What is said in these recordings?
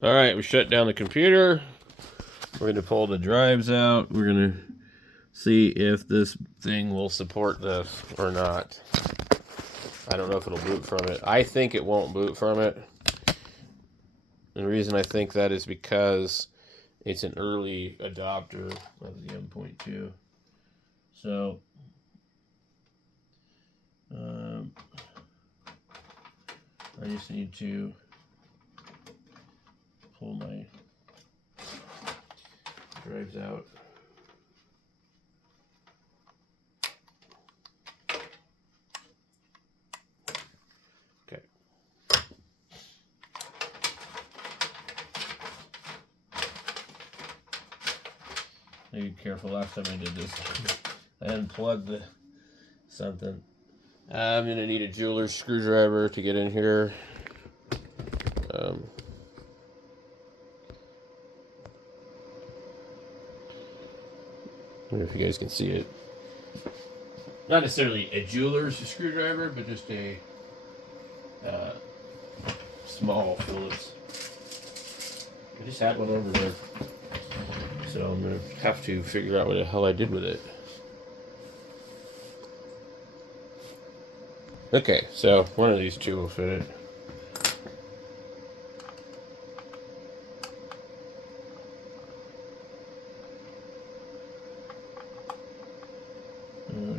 All right, we shut down the computer. We're going to pull the drives out. We're going to see if this thing will support this or not. I don't know if it'll boot from it. I think it won't boot from it. And the reason I think that is because it's an early adopter of the M.2. So, I just need to pull my drives out. Okay. Be careful. Last time I did this, I unplugged something. I'm going to need a jeweler's screwdriver to get in here. I don't know if you guys can see it. Not necessarily a jeweler's screwdriver, but just a small Phillips. I just had one over there. So I'm going to have to figure out what the hell I did with it. Okay, so one of these two will fit it.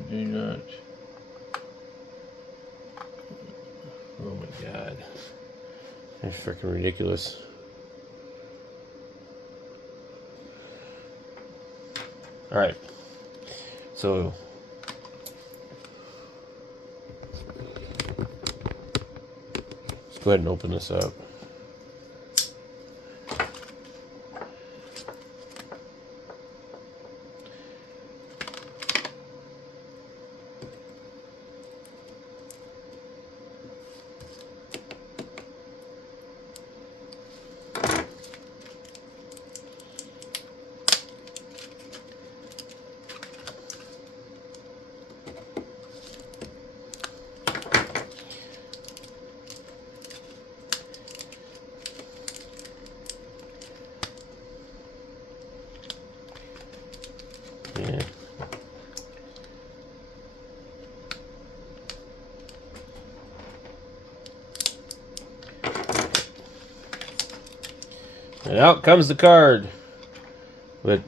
Do not. Oh my god. That's freaking ridiculous. Alright. So let's go ahead and open this up. Yeah. And out comes the card with a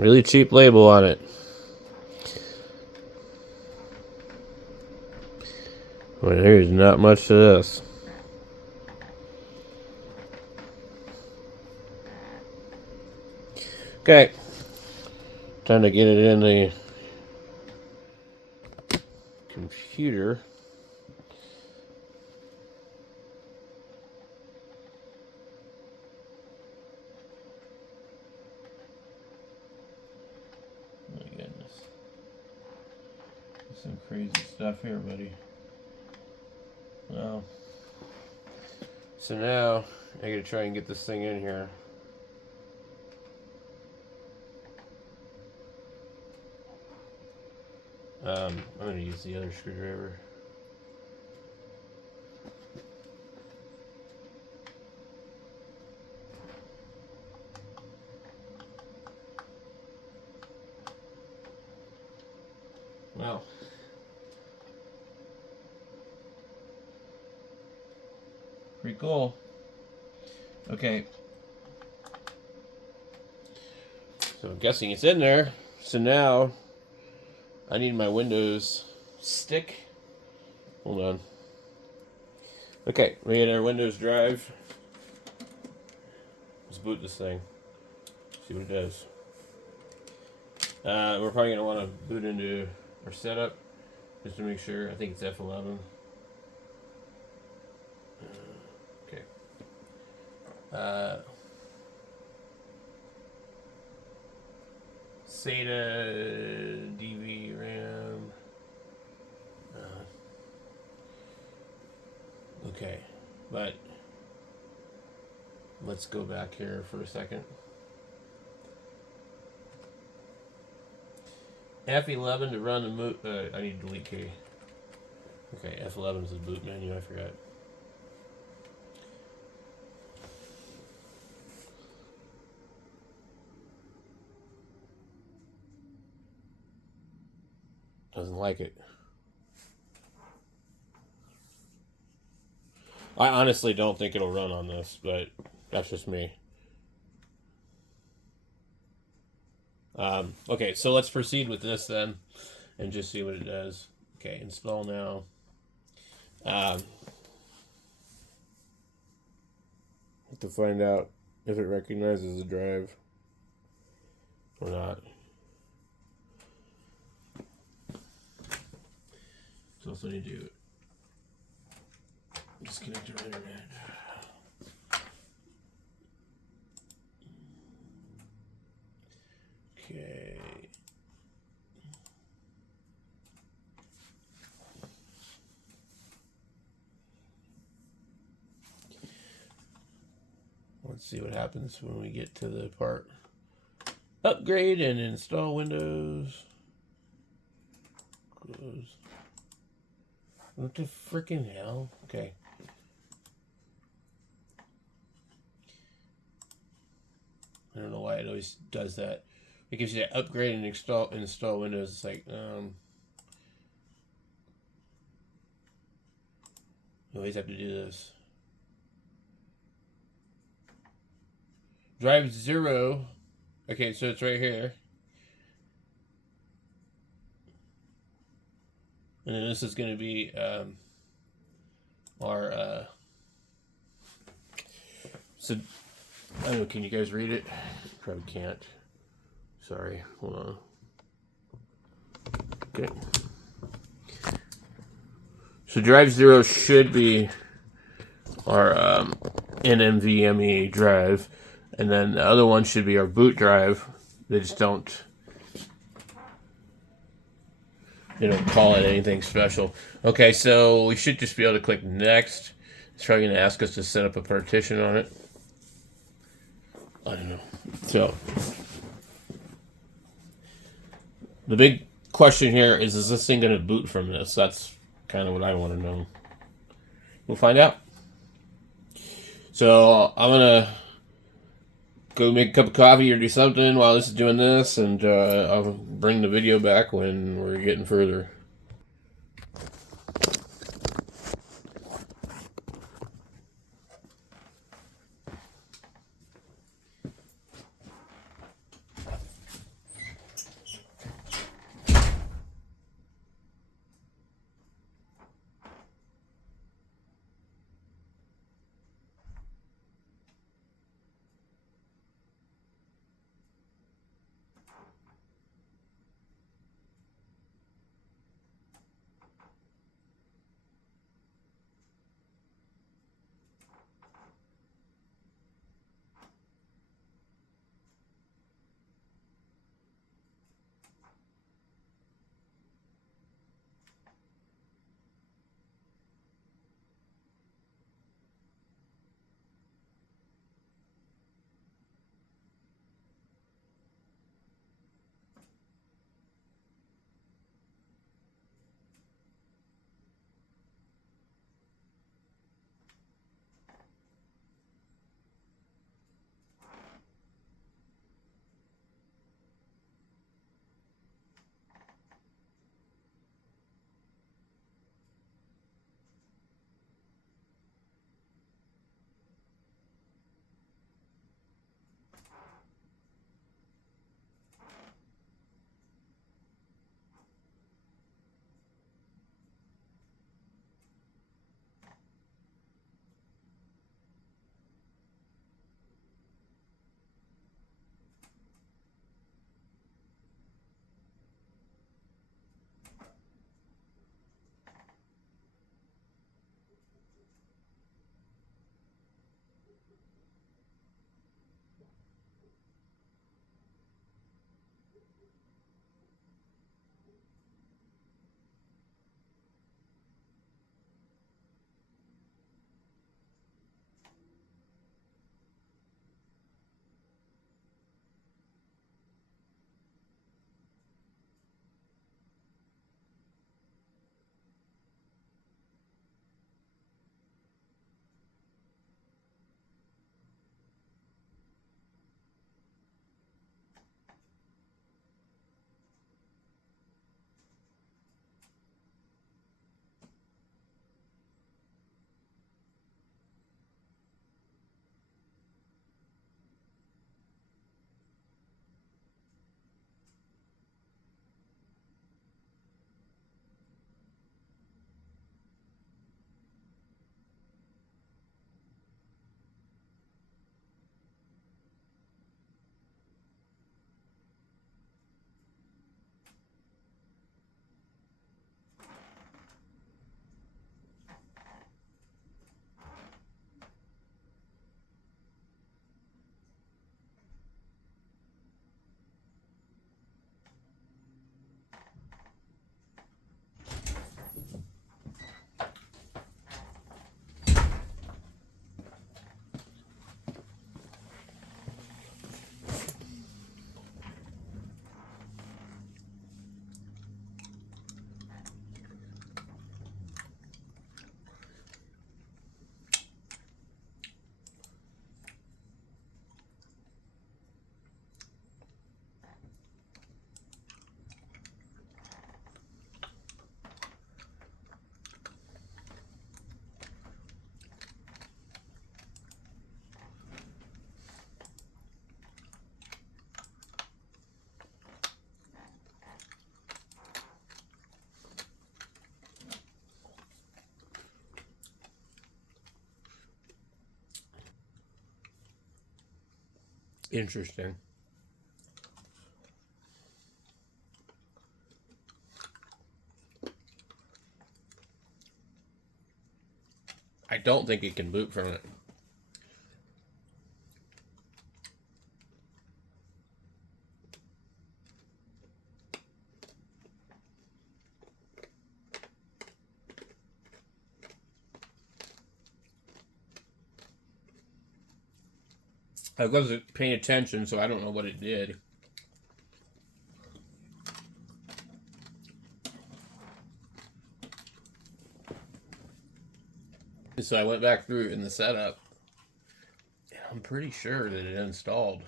really cheap label on it. Well, there's not much to this. Okay. Time to get it in the computer. Oh my goodness. There's some crazy stuff here, buddy. Well, so now I gotta try and get this thing in here. I'm gonna use the other screwdriver. Wow. Pretty cool. Okay. So I'm guessing it's in there. So now I need my Windows stick. Hold on. Okay, we get our Windows drive. Let's boot this thing. See what it does. We're probably going to want to boot into our setup just to make sure. I think it's F11. Okay. SATA DV RAM. Okay, but let's go back here for a second. F11 to run the I need to delete key. Okay, F11 is the boot menu, I forgot. doesn't like it. I honestly don't think it'll run on this, but that's just me. Okay, so let's proceed with this then, and just see what it does. Okay, install now. To find out if it recognizes the drive or not. So also need to disconnect our internet. Okay. Let's see what happens when we get to the part. Upgrade and install Windows. Close. What the freaking hell? Okay. I don't know why it always does that. It gives you that upgrade and install Windows. It's like, you always have to do this. Drive 0. Okay, so it's right here. And then this is going to be our... so, I don't know, can you guys read it? Probably can't. Sorry, hold on. Okay. So drive 0 should be our nmve drive, and then the other one should be our boot drive. They just don't call it anything special. Okay, so we should just be able to click next. It's probably going to ask us to set up a partition on it. I don't know. So the big question here is this thing going to boot from this? That's kind of what I want to know. We'll find out. So I'm going to go make a cup of coffee or do something while this is doing this, and I'll bring the video back when we're getting further. Interesting. I don't think it can boot from it. I wasn't paying attention, so I don't know what it did. So I went back through in the setup, and I'm pretty sure that it installed.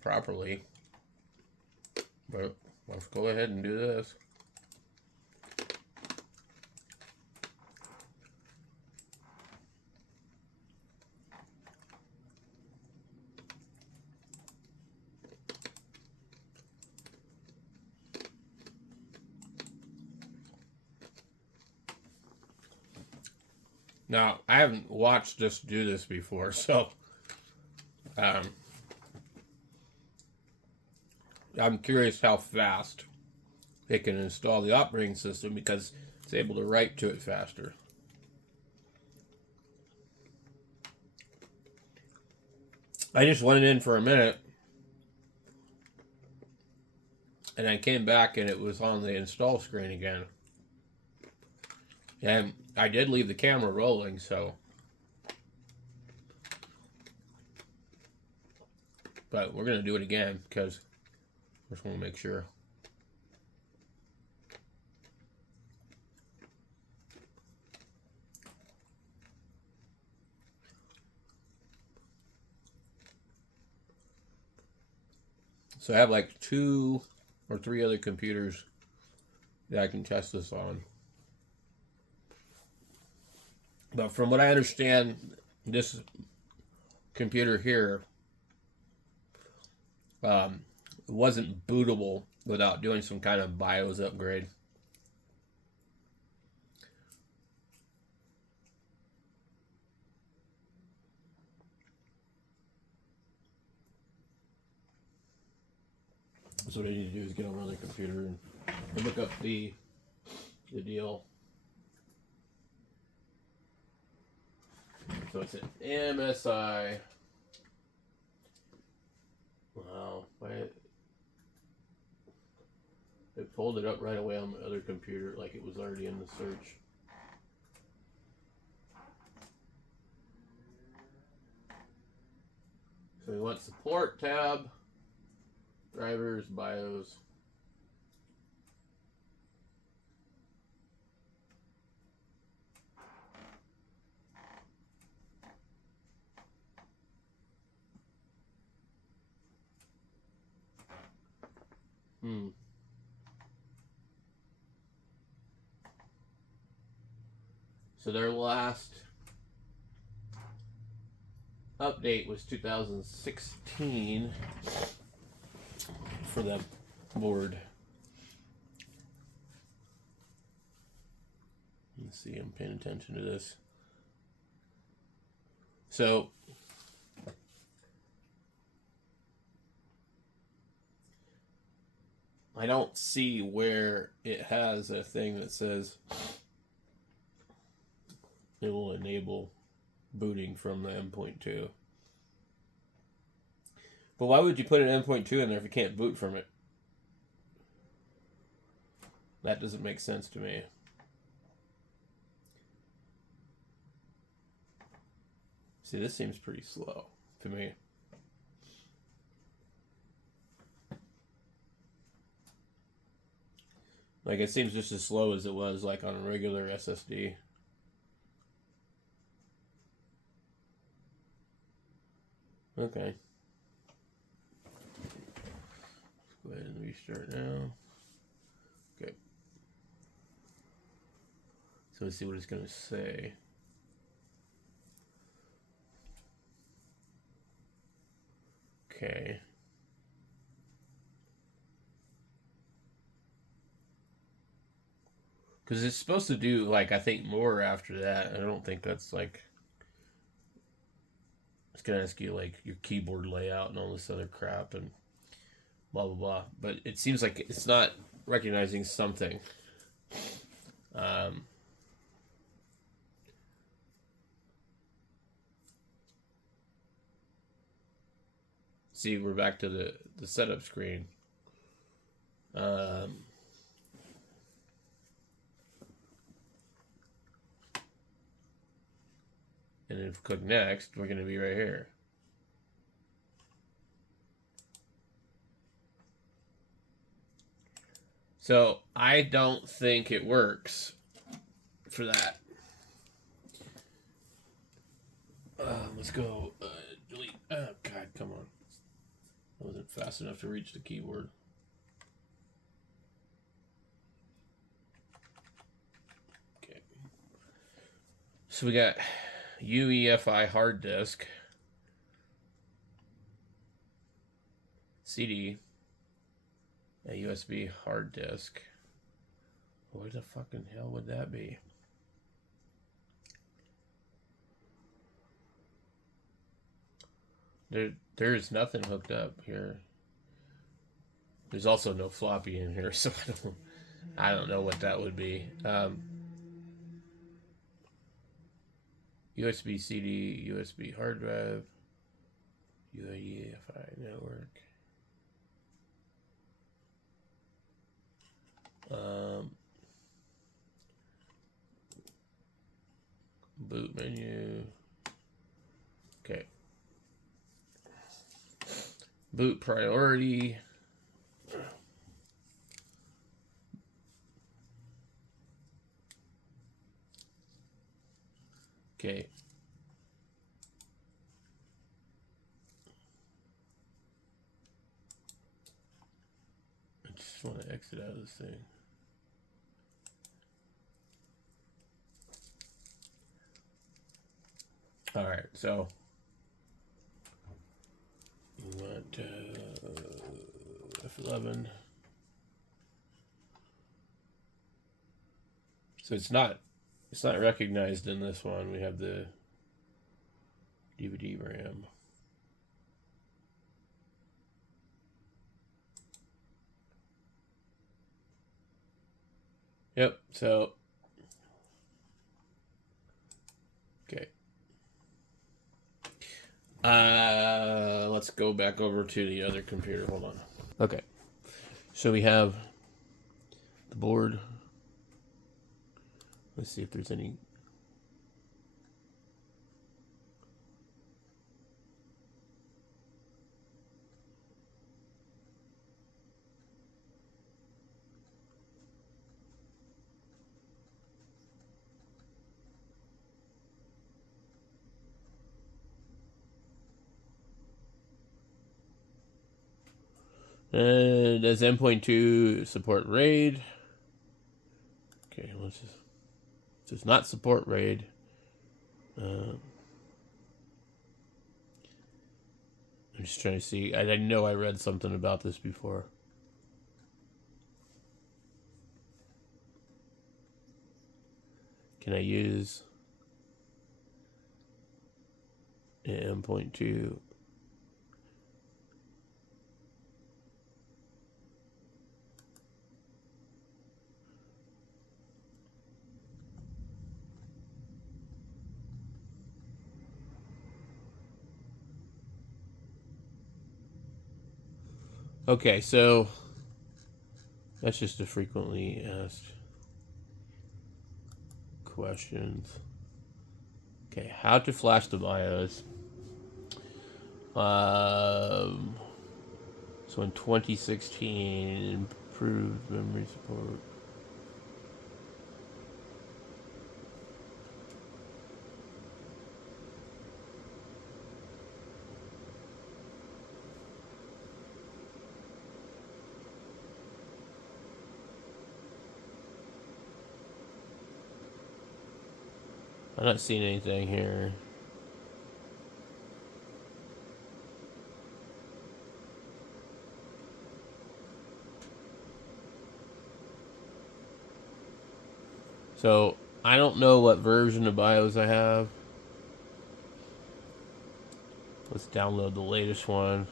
Properly. But let's go ahead and do this. Now, I haven't watched us do this before, so I'm curious how fast it can install the operating system because it's able to write to it faster. I just went in for a minute and I came back and it was on the install screen again. And I did leave the camera rolling, so. But we're going to do it again because I just want to make sure. So I have like 2 or 3 other computers that I can test this on. But from what I understand, this computer here wasn't bootable without doing some kind of BIOS upgrade. So what I need to do is get on another computer and look up the deal. So it's an MSI. Wow. It pulled it up right away on my other computer like it was already in the search. So we want support tab, drivers, BIOS. So their last update was 2016 for that board. Let's see, I'm paying attention to this. So I don't see where it has a thing that says it will enable booting from the M.2. But why would you put an M.2 in there if you can't boot from it? That doesn't make sense to me. See, this seems pretty slow to me. Like, it seems just as slow as it was, like, on a regular SSD. Okay. Let's go ahead and restart now. Okay. So let's see what it's going to say. Okay. Because it's supposed to do, like, I think more after that. I don't think that's, like... It's going to ask you, like, your keyboard layout and all this other crap and blah, blah, blah. But it seems like it's not recognizing something. See, we're back to the setup screen. And if we click next, we're going to be right here. So I don't think it works for that. Let's go delete. Oh, God, come on. I wasn't fast enough to reach the keyboard. Okay. So we got UEFI hard disk, CD, a USB hard disk. Where the fucking hell would that be? There's nothing hooked up here. There's also no floppy in here, so I don't know what that would be. USB CD, USB hard drive, UEFI network. Boot menu. Okay. Boot priority. Okay. I just want to exit out of this thing. All right, so we want F11. So it's not recognized in this one. We have the DVD RAM. Yep, so okay. Let's go back over to the other computer. Hold on. Okay. So we have the board. Let's see if there's any. Does M.2 support RAID? Okay, let's just. It does not support RAID. I'm just trying to see. I know I read something about this before. Can I use M.2? Okay, so that's just a frequently asked questions. Okay, how to flash the BIOS. So in 2016, improved memory support. I'm not seeing anything here. So I don't know what version of BIOS I have. Let's download the latest one.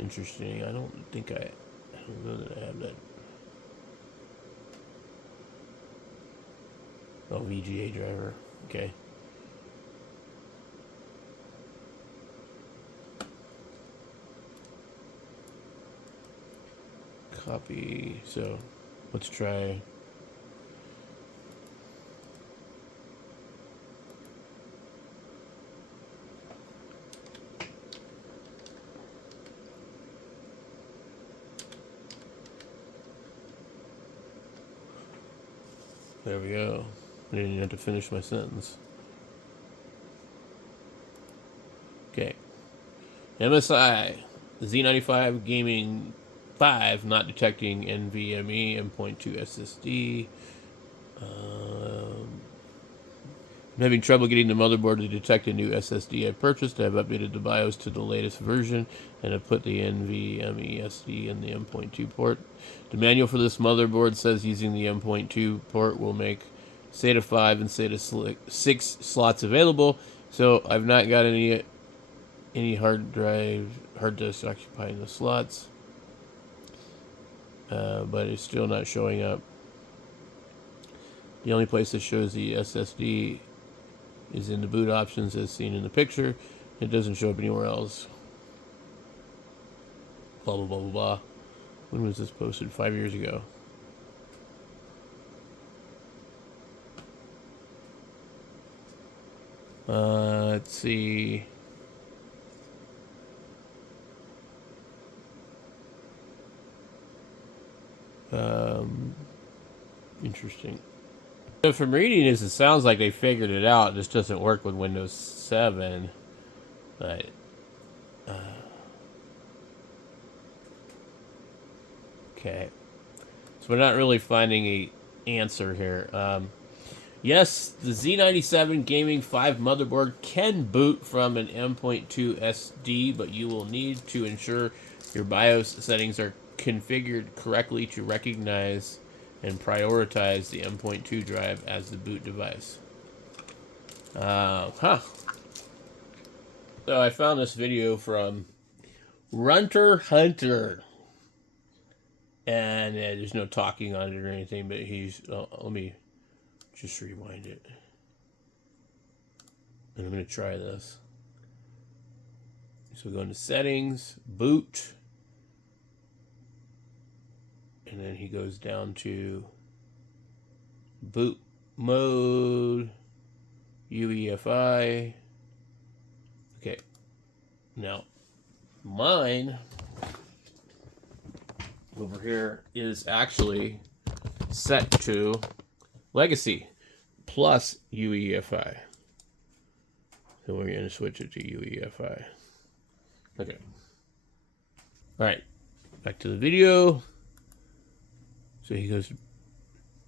Interesting. I don't know that I have that. Oh, VGA driver. Okay. Copy. So let's try. There we go. I didn't even have to finish my sentence. Okay. MSI Z95 Gaming 5 not detecting NVMe M.2 SSD. I'm having trouble getting the motherboard to detect a new SSD I purchased. I've updated the BIOS to the latest version and have put the NVMe SD in the M.2 port. The manual for this motherboard says using the M.2 port will make SATA 5 and SATA 6 slots available, so I've not got any hard disk occupying the slots, but it's still not showing up. The only place that shows the SSD is in the boot options as seen in the picture. It doesn't show up anywhere else. Blah, blah, blah, blah, blah. When was this posted? 5 years ago. Let's see. Interesting. So from reading this, it sounds like they figured it out. This doesn't work with Windows 7. But okay. So we're not really finding a answer here. Yes, the Z97 Gaming 5 motherboard can boot from an M.2 SD, but you will need to ensure your BIOS settings are configured correctly to recognize and prioritize the M.2 drive as the boot device. So I found this video from Runter Hunter. And there's no talking on it or anything, but he's... let me just rewind it. And I'm going to try this. So we go into settings, boot. And then he goes down to boot mode, UEFI. Okay. Now, mine over here is actually set to legacy plus UEFI. So we're going to switch it to UEFI. Okay. All right. Back to the video. So he goes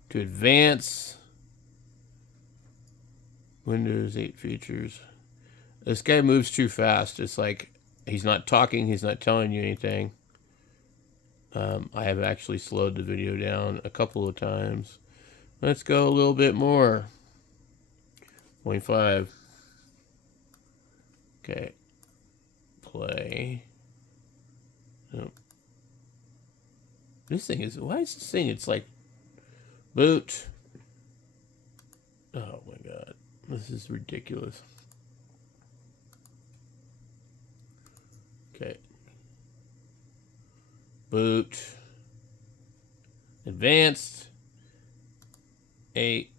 to advance. Windows 8 features. This guy moves too fast. It's like he's not talking. He's not telling you anything. I have actually slowed the video down a couple of times. Let's go a little bit more. 0.5. Okay. Play. Oh. This thing is... Why is this thing? It's like... Boot. Oh my god. This is ridiculous. Okay. Boot. Advanced. 8.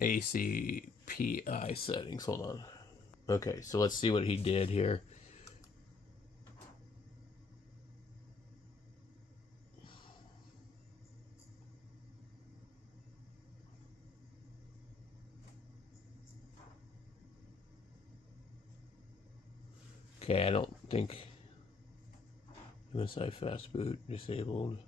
ACPI settings. Hold on. Okay, so let's see what he did here. Okay, I don't think MSI fast boot disabled.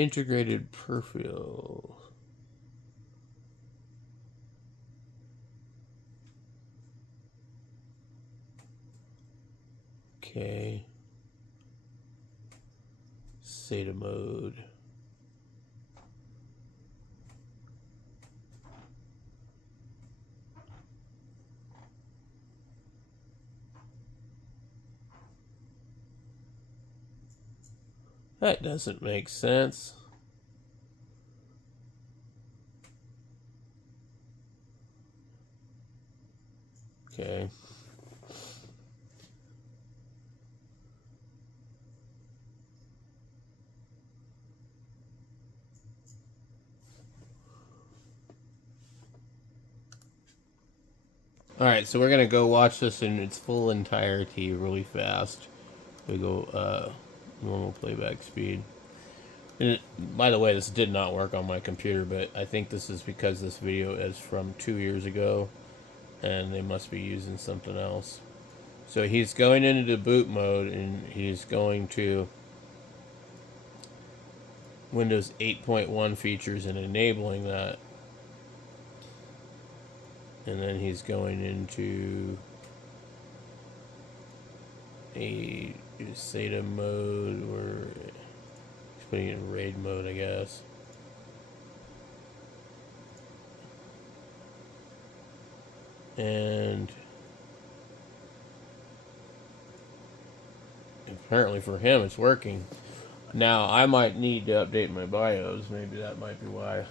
Integrated peripheral. Okay. SATA mode. That doesn't make sense. Okay. Alright, so we're going to go watch this in its full entirety really fast. We go normal playback speed. And by the way, this did not work on my computer, but I think this is because this video is from 2 years ago, and they must be using something else. So he's going into boot mode, and he's going to Windows 8.1 features and enabling that. And then he's going into a SATA mode, or he's putting it in RAID mode, I guess. And apparently for him it's working. Now I might need to update my BIOS. Maybe that might be why.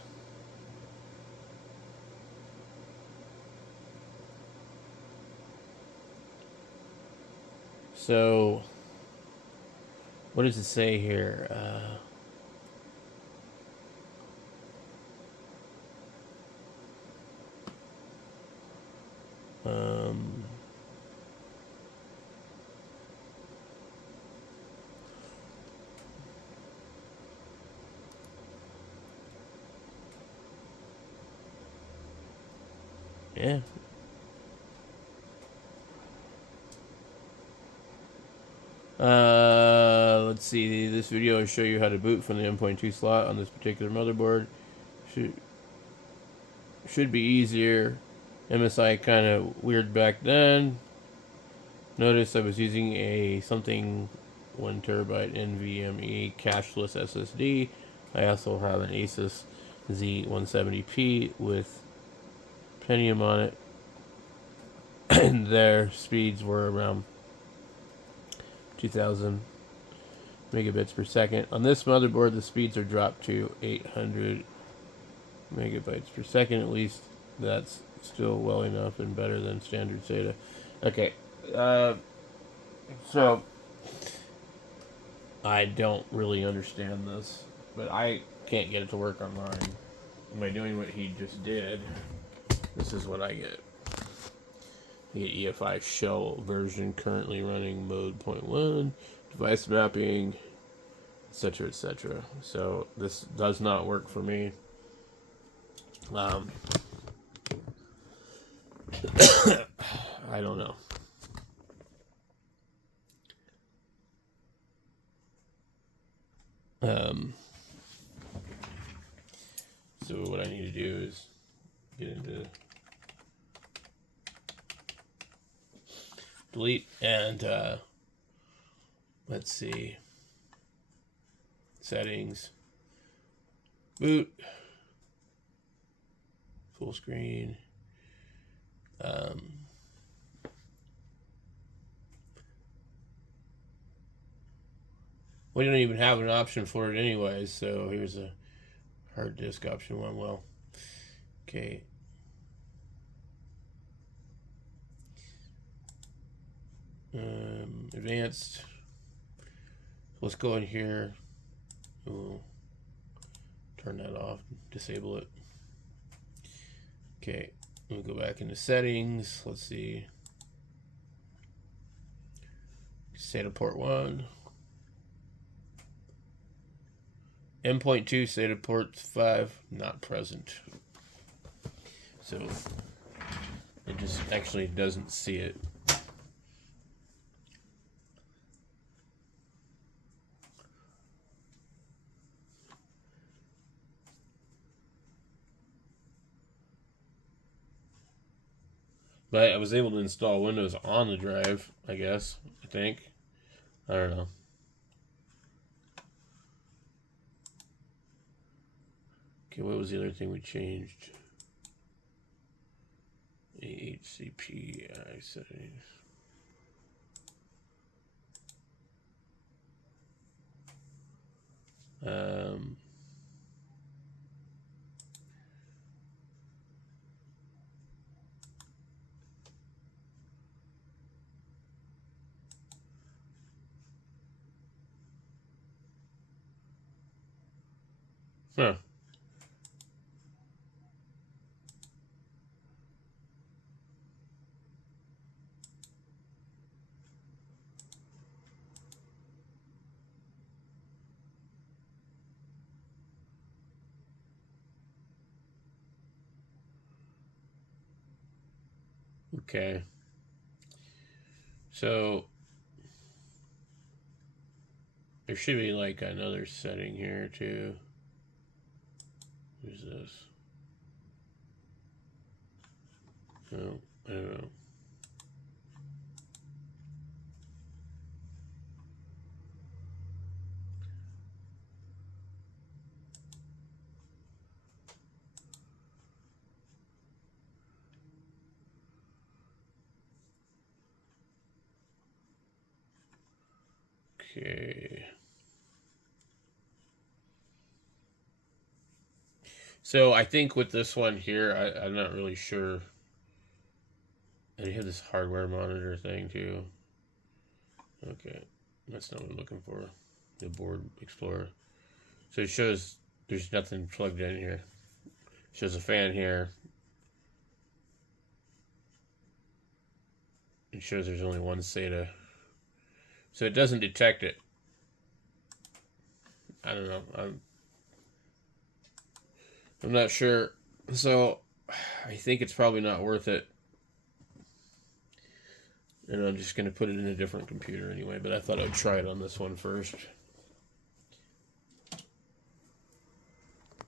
So what does it say here? Yeah. Let's see. This video will show you how to boot from the M.2 slot on this particular motherboard. Should be easier. MSI kind of weird back then. Notice I was using a something 1 terabyte NVMe cacherless SSD. I also have an Asus Z97P with Pentium on it. And their speeds were around 2000 megabits per second. On this motherboard, the speeds are dropped to 800 megabytes per second. At least that's still well enough and better than standard SATA. Okay, so I don't really understand this, but I can't get it to work on mine. By doing what he just did, this is what I get. I get EFI shell version currently running mode 0.1, device mapping, etc., etc. So this does not work for me. I don't know. So what I need to do is get into delete and let's see, settings, boot, full screen. We don't even have an option for it anyways, so here's a hard disk option one. Well, okay. Advanced. Let's go in here. We'll turn that off, disable it. Okay, we'll go back into settings. Let's see. SATA port 1. M.2 SATA port 5 not present. So it just actually doesn't see it. But I was able to install Windows on the drive, I guess. I think. I don't know. Okay, what was the other thing we changed? HCPI settings. Huh. Okay. So there should be like another setting here too. Who's this? Oh, I don't know. Okay. So I think with this one here, I'm not really sure. And you have this hardware monitor thing too. Okay, that's not what I'm looking for. The board explorer. So it shows there's nothing plugged in here. It shows a fan here. It shows there's only one SATA. So it doesn't detect it. I don't know. I'm not sure. So I think it's probably not worth it. And I'm just going to put it in a different computer anyway. But I thought I'd try it on this one first.